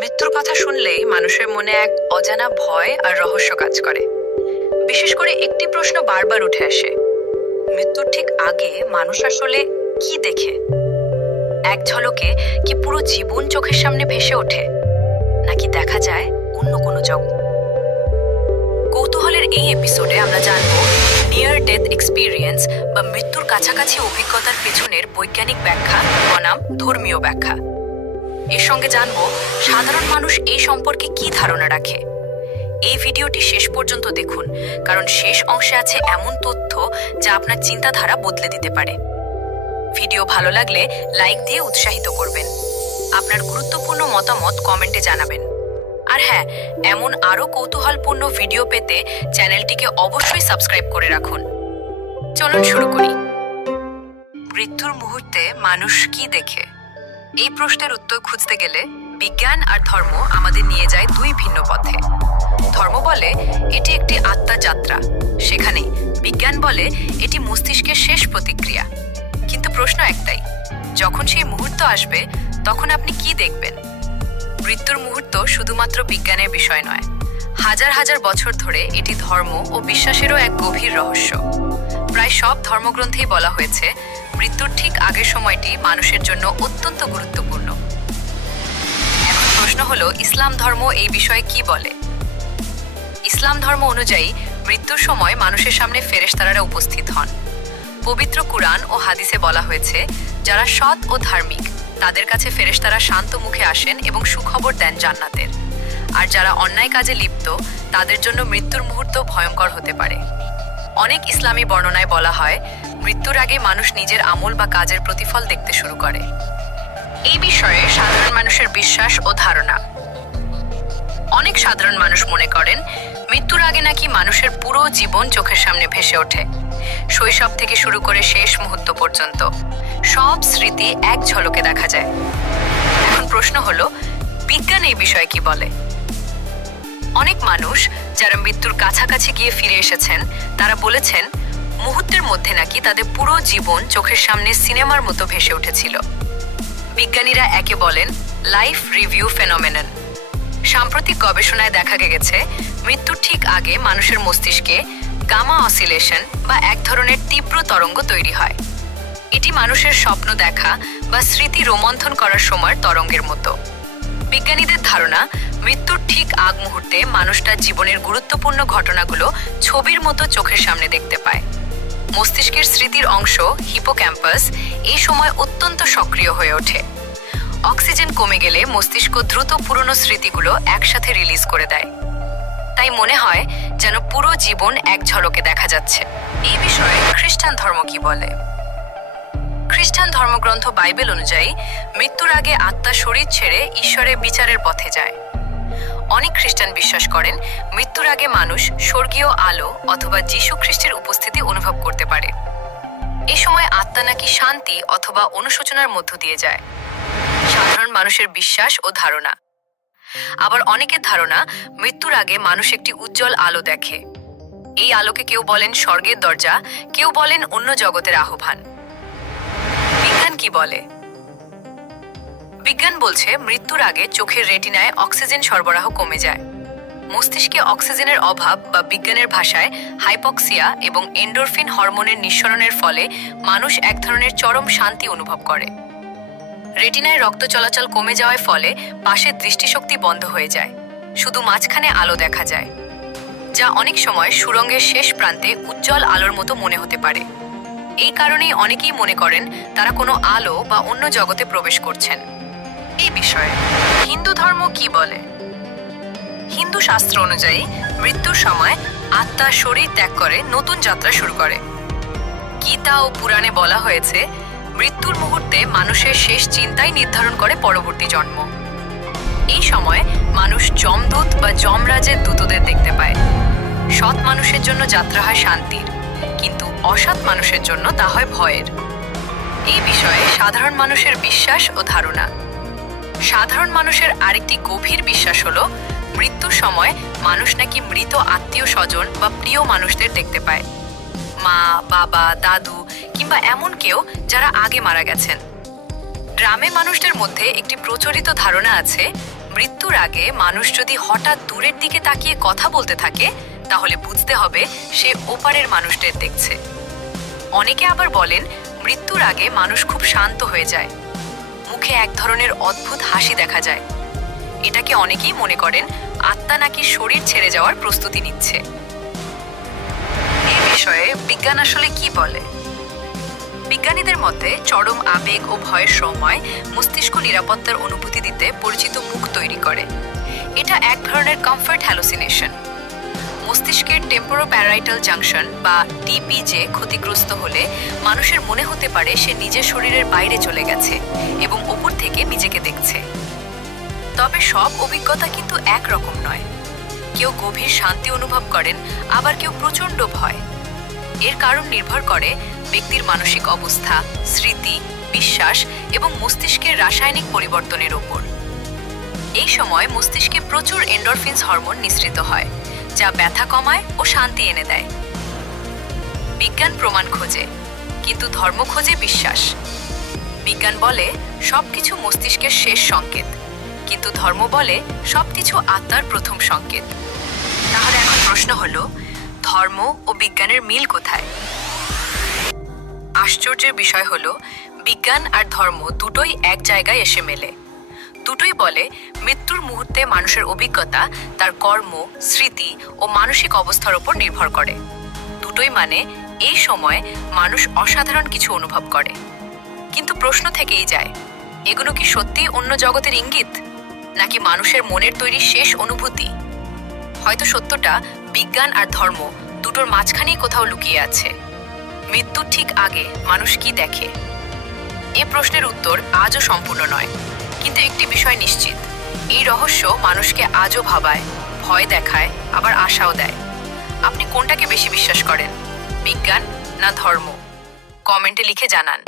মৃত্যুর কথা শুনলেই মানুষের মনে এক অজানা ভয় আর রহস্য কাজ করে। বিশেষ করে একটি প্রশ্ন বারবার উঠে আসে। মৃত্যুর ঠিক আগে মানুষ আসলে কি দেখে? এক ঝলকে কি পুরো জীবন চোখের সামনে ভেসে ওঠে? নাকি দেখা যায় অন্য কোনো জগৎ? কৌতূহলের এই এপিসোডে আমরা জানব নিয়ার ডেথ এক্সপিরিয়েন্স বা মৃত্যুর কাছাকাছি অভিজ্ঞতার পেছনের বৈজ্ঞানিক ব্যাখ্যা। বনাম ধর্মীয় ব্যাখ্যা। এর সঙ্গে জানব সাধারণ মানুষ এই সম্পর্কে কি ধারণা রাখে। এই ভিডিওটি শেষ পর্যন্ত দেখুন, কারণ শেষ অংশে আছে এমন তথ্য যা আপনার চিন্তাধারা বদলে দিতে পারে। ভিডিও ভালো লাগলে লাইক দিয়ে উৎসাহিত করবেন। আপনার গুরুত্বপূর্ণ মতামত কমেন্টে জানাবেন। আর হ্যাঁ এমন আরও কৌতূহলপূর্ণ ভিডিও পেতে চ্যানেলটিকে অবশ্যই সাবস্ক্রাইব করে রাখুন। চলুন শুরু করি। মৃত্যুর মুহূর্তে মানুষ কি দেখে? এই প্রশ্নের উত্তর খুঁজতে গেলে বিজ্ঞান আর ধর্ম আমাদের নিয়ে যায় দুই ভিন্ন পথে। ধর্ম বলে এটি একটি আত্মা যাত্রা। সেখানে বিজ্ঞান বলে এটি মস্তিষ্কের শেষ প্রতিক্রিয়া। কিন্তু প্রশ্ন একটাই, যখন সেই মুহূর্ত আসবে, তখন আপনি কি দেখবেন? মৃত্যুর মুহূর্ত শুধুমাত্র বিজ্ঞানের বিষয় নয়। হাজার হাজার বছর ধরে এটি ধর্ম ও বিশ্বাসেরও এক গভীর রহস্য। প্রায় সব ধর্মগ্রন্থেই বলা হয়েছে মৃত্যুর ঠিক আগের সময়টি মানুষের জন্য অত্যন্ত গুরুত্বপূর্ণ। এখন প্রশ্ন হলো, ইসলাম ধর্ম এই বিষয়ে কি বলে? ইসলাম ধর্ম অনুযায়ী মৃত্যুর সময় মানুষের সামনে ফেরেশতারারা উপস্থিত হন। পবিত্র কুরআন ও হাদিসে বলা হয়েছে, যারা সৎ ও ধার্মিক, তাদের কাছে ফেরেশতারা শান্ত মুখে আসেন এবং সুখবর দেন জান্নাতের। আর যারা অন্যায় কাজে লিপ্ত, তাদের জন্য মৃত্যুর মুহূর্ত ভয়ঙ্কর হতে পারে। অনেক ইসলামী বর্ণনায় বলা হয় মৃত্যুর আগে মানুষ নিজের আমল বা কাজের প্রতিফল দেখতে শুরু করে। এই বিষয়ে সাধারণ মানুষের বিশ্বাস ও ধারণা। অনেক সাধারণ মানুষ মনে করেন, মৃত্যুর আগে নাকি মানুষের পুরো জীবন চোখের সামনে ভেসে ওঠে। শৈশব থেকে শুরু করে শেষ মুহূর্ত পর্যন্ত সব স্মৃতি এক ঝলকে দেখা যায়। এখন প্রশ্ন হলো, বিজ্ঞান এই বিষয়ে কি বলে? অনেক মানুষ যারা মৃত্যুর কাছাকাছি গিয়ে ফিরে এসেছেন, তারা বলেছেন মুহূর্তের মধ্যে নাকি তাদের পুরো জীবন চোখের সামনে সিনেমার মতো ভেসে উঠেছিল। বিজ্ঞানীরা একে বলেন লাইফ রিভিউ ফেনোমেনন সাম্প্রতিক গবেষণায় দেখা গেছে মৃত্যুর ঠিক আগে মানুষের মস্তিষ্কে গামা অসিলেশন বা এক ধরনের তীব্র তরঙ্গ তৈরি হয়। এটি মানুষের স্বপ্ন দেখা বা স্মৃতি রোমন্থন করার সময়ের তরঙ্গের মতো। বিজ্ঞানীদের ধারণা, মৃত্যুর ঠিক আগ মুহূর্তে মানুষটা জীবনের গুরুত্বপূর্ণ ঘটনাগুলো ছবির মতো চোখের সামনে দেখতে পায়। মস্তিষ্কের স্মৃতির অংশ হিপোক্যাম্পাস এই সময় অত্যন্ত সক্রিয় হয়ে ওঠে। অক্সিজেন কমে গেলে মস্তিষ্ক দ্রুত পুরনো স্মৃতিগুলো একসাথে রিলিজ করে দেয়। তাই মনে হয় যেন পুরো জীবন এক ঝলকে দেখা যাচ্ছে। এই বিষয়ে খ্রিস্টান ধর্ম কি বলে? খ্রিস্টান ধর্মগ্রন্থ বাইবেল অনুযায়ী, মৃত্যুর আগে আত্মা শরীর ছেড়ে ঈশ্বরের বিচারের পথে যায়। অনেক খ্রিস্টান বিশ্বাস করেন, মৃত্যুর আগে মানুষ স্বর্গীয় আলো অথবা যীশু খ্রিস্টের উপস্থিতি অনুভব আত্মা নাকি শান্তি অথবা অনুশোচনার মধ্য দিয়ে যায়? সাধারণ মানুষের বিশ্বাস ও ধারণা। আবার অনেকের ধারণা, মৃত্যুর আগে মানুষ একটি উজ্জ্বল আলো দেখে। এই আলোকে কেউ বলেন স্বর্গের দরজা, কেউ বলেন অন্য জগতের আহ্বান। বিজ্ঞান কি বলে? বিজ্ঞান বলছে, মৃত্যুর আগে চোখের রেটিনায় অক্সিজেন সরবরাহ কমে যায়। মস্তিষ্কে অক্সিজেনের অভাব বা বিজ্ঞানের ভাষায় হাইপক্সিয়া এবং এন্ডোরফিন হরমোনের নিঃসরণের ফলে মানুষ এক ধরনের চরম শান্তি অনুভব করে। রেটিনায় রক্ত চলাচল কমে যাওয়ার ফলে পাশের দৃষ্টিশক্তি বন্ধ হয়ে যায়। শুধু মাঝখানে আলো দেখা যায়, যা অনেক সময় সুরঙ্গের শেষ প্রান্তে উজ্জ্বল আলোর মতো মনে হতে পারে। এই কারণেই অনেকেই মনে করেন তারা কোনো আলো বা অন্য জগতে প্রবেশ করছেন। এই বিষয়ে হিন্দু ধর্ম কি বলে? হিন্দু শাস্ত্র অনুযায়ী মৃত্যুর সময় আত্মা শরীর ত্যাগ করে নতুন যাত্রা শুরু করে। গীতা ও পুরাণে বলা হয়েছে, মৃত্যুর মুহূর্তে মানুষের শেষ চিন্তাই নির্ধারণ করে পরবর্তী জন্ম। এই সময় মানুষ যমদূত বা যমরাজের দূতদের দেখতে পায়। সৎ মানুষের জন্য যাত্রা হয় শান্তির, কিন্তু অসৎ মানুষের জন্য তা হয় ভয়ের। এই বিষয়ে সাধারণ মানুষের বিশ্বাস ও ধারণা। সাধারণ মানুষের আরেকটি গভীর বিশ্বাস হলো মৃত্যুর সময় মানুষ নাকি মৃত আত্মীয় স্বজন বা প্রিয় মানুষদের দেখতে পায়। মা, বাবা, দাদু কিংবা এমন কেউ যারা আগে মারা গেছেন। গ্রামে মানুষদের মধ্যে একটি প্রচলিত ধারণা আছে, মৃত্যুর আগে মানুষ যদি হঠাৎ দূরের দিকে তাকিয়ে কথা বলতে থাকে, তাহলে বুঝতে হবে সে ওপারের মানুষদের দেখছে। অনেকে আবার বলেন, মৃত্যুর আগে মানুষ খুব শান্ত হয়ে যায়। মুখে এক ধরনের অদ্ভুত হাসি দেখা যায়। এটাকে অনেকেই মনে করেন আত্মা নাকি শরীর ছেড়ে যাওয়ার প্রস্তুতি নিচ্ছে। এ বিষয়ে বিজ্ঞান আসলে কি বলে? বিজ্ঞানীদের মতে, চরম আবেগ ও ভয়ের সময় মস্তিষ্ক নিরাপত্তার অনুভূতি দিতে পরিচিত মুখ তৈরি করে। এটা এক ধরনের কমফর্ট হ্যালোসিনেশন মস্তিষ্কের টেম্পোরো টেম্পোরোপ্যারাইটাল জাংশন বা টিপিজে ক্ষতিগ্রস্ত হলে মানুষের মনে হতে পারে সে নিজের শরীরের বাইরে চলে গেছে এবং ওপর থেকে নিজেকে দেখছে। তবে সব অভিজ্ঞতা কিন্তু একরকম নয়। কেউ গভীর শান্তি অনুভব করেন, আবার কেউ প্রচণ্ড ভয়। এর কারণ নির্ভর করে ব্যক্তির মানসিক অবস্থা, স্মৃতি, বিশ্বাস এবং মস্তিষ্কের রাসায়নিক পরিবর্তনের ওপর। এই সময় মস্তিষ্কে প্রচুর এন্ডরফিনস হরমোন নিঃসৃত হয়, যা ব্যথা কমায় ও শান্তি এনে দেয়। বিজ্ঞান প্রমাণ খোঁজে, কিন্তু ধর্ম খোঁজে বিশ্বাস। বিজ্ঞান বলে সবকিছু মস্তিষ্কের শেষ সংকেত। কিন্তু ধর্ম বলে সবকিছু আত্মার প্রথম সংকেত। তাহলে এখন প্রশ্ন হলো, ধর্ম ও বিজ্ঞানের মিল কোথায়? আশ্চর্যের বিষয় হলো, বিজ্ঞান আর ধর্ম দুটোই এক জায়গায় এসে মেলে। দুটোই বলে মৃত্যুর মুহূর্তে মানুষের অভিজ্ঞতা, তার কর্ম, স্মৃতি ও মানসিক অবস্থার উপর নির্ভর করে। দুটোই মানে এই সময় মানুষ অসাধারণ কিছু অনুভব করে। কিন্তু প্রশ্ন থেকেই যায়, এগুলো কি সত্যি অন্য জগতের ইঙ্গিত? নাকি মানুষের মনের তৈরি শেষ অনুভূতি? হয়তো সত্যটা বিজ্ঞান আর ধর্ম দুটোর মাঝখানেই কোথাও লুকিয়ে আছে। মৃত্যুর ঠিক আগে মানুষ কি দেখে? এ প্রশ্নের উত্তর আজও সম্পূর্ণ নয়, কিন্তু একটি বিষয় নিশ্চিত। এই রহস্য মানুষকে আজও ভাবায়, ভয় দেখায়, আবার আশাও দেয়। আপনি কোনটাকে বেশি বিশ্বাস করেন, বিজ্ঞান না ধর্ম? কমেন্টে লিখে জানান।